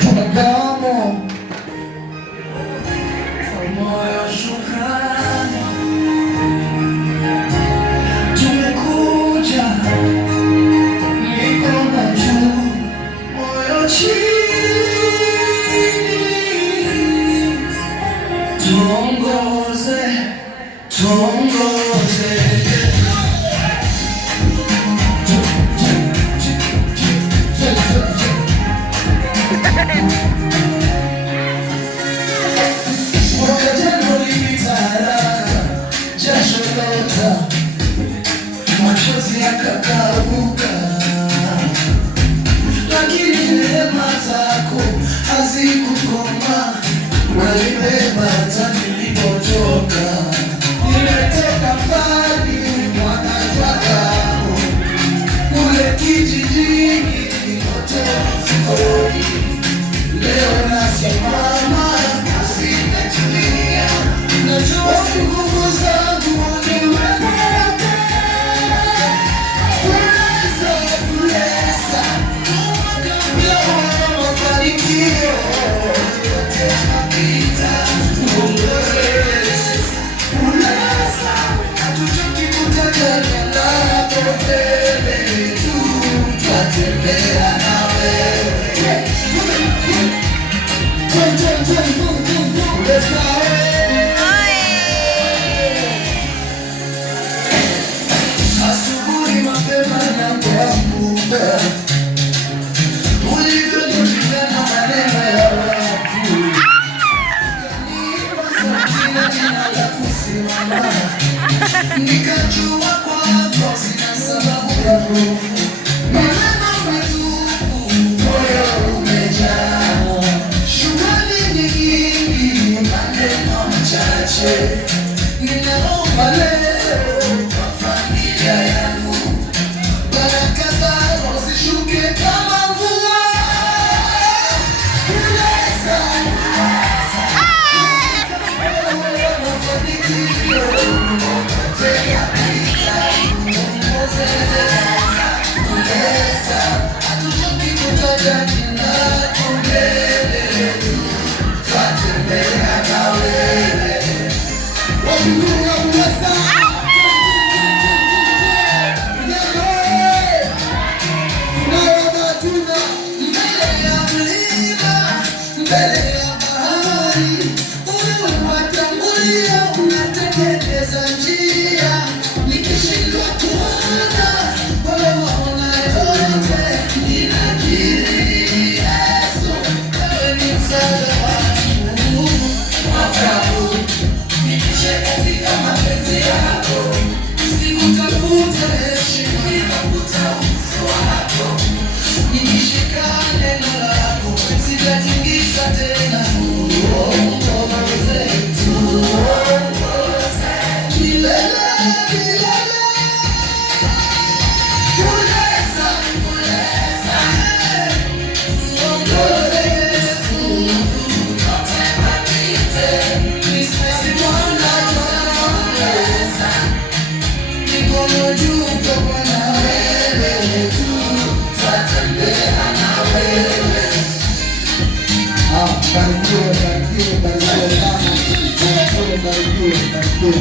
Tunagamo moyo shukrani, tumekuja mikono juu, moyo chini, tuongoze, tuongoze. Machozi yakakauka, lakini neema zako hazikukoma. Walibeba hata nilipotoka, nimetoka mbali mwanataka kule kijijini nikotoa. Leo nasimama asimetulia, najua si nguvu zangu ni wewe. Asubuhi mapema na kuamka, ulivyonipiga na maneno ya watu, ukanipa jina la kusimama, nikajua kwako sina sababu ya hofu. Maneno matupu, moyo umejaa shukrani nyingi, maneno machache. Ninaomba leo kwa familia yangu, baraka zako zishuke kama mvua. Uleza mafanikio tena pita, uleza hatuchoki kutaja jina lako mbele, twatembea na wewe. Mbele ya bahari, unawatangulia, unatengeneza njia. Nikishindwa kuona, wewe waona yote. Ninakiri Yesu, wewe ni msaada wangu. Mwaka huu nipishe katika mapenzi yako, sikutafuta heshima, nitafuta uso wako. Nikishika neno lako, sitatingisa tena. Tuongoze, tuongoze milele, milele. Uleza, uleza, tuongoze Yesu, yote mapite. Krismasi Bwana, uleza, mikono juu kwa Bwana, wewe tu, twatembea na wewe. barikiwe sana. Barikiwe.